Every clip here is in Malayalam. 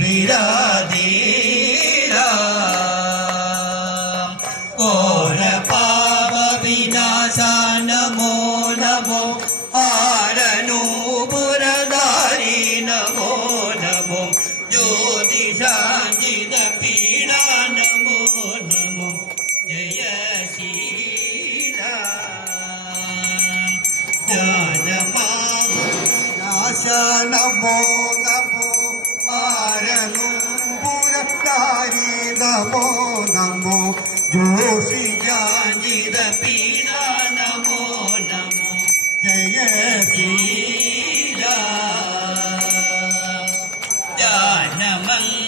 വിരാധീരാ ഓര പാപ വിനാശ നമോ നമോ ആരനൂപുരധാരി നമോ നമോ ജ്യോതിഷാജിത പീഡ നമോ നമോ ജയ ശീല ജ്ഞാനമാശ നമോ നമോ ആരനൂപുരധാരി നമോ നമോ ജ്യോതിഷാജിത പീഡ നമോ നമോ ജയ ശീല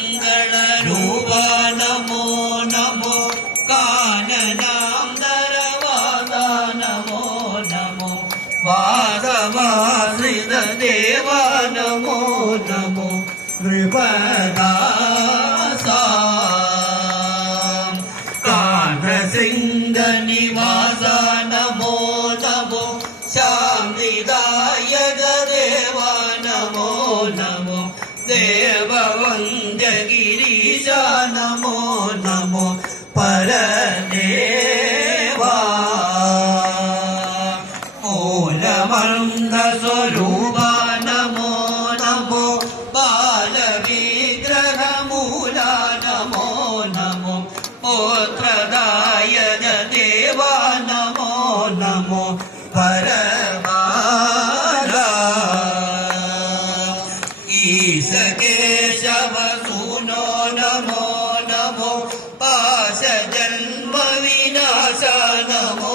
ജ്ഞാനമംഗളരൂപ നമോ നമോ കാനനാന്തരവാദ നമോ നമോ വാദമാശ്രിത ദേവ നമോ നമോ നൃപദാസ കാനസിംഹ നിവാസ നമോ നമോ ശാന്തിദായക ദേവ നമോ നമോ ദേവവന്ദ്യഗിരീശ നമോ നമോ പരദേവാ മൂലമന്ദസ്വരൂപ നമോ നമോ ബാലവിഗ്രഹമൂല നമോ നമോ പുത്രദായക ദേവ നമോ നമോ പരമാര ഈശകേശവ സൂനോ നമോ നമോ പാശജന്മ വിനാശ നമോ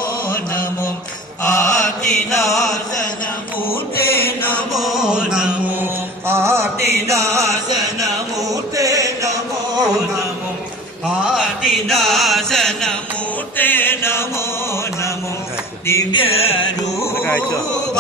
നമോ ആദിനാശനമൂർത്തേ നമോ നമോ ആദിനാശനമൂർത്തേ നമോ നമോ ആദിനാശനമൂർത്തേ നമോ നമോ ദിവ്യരൂപ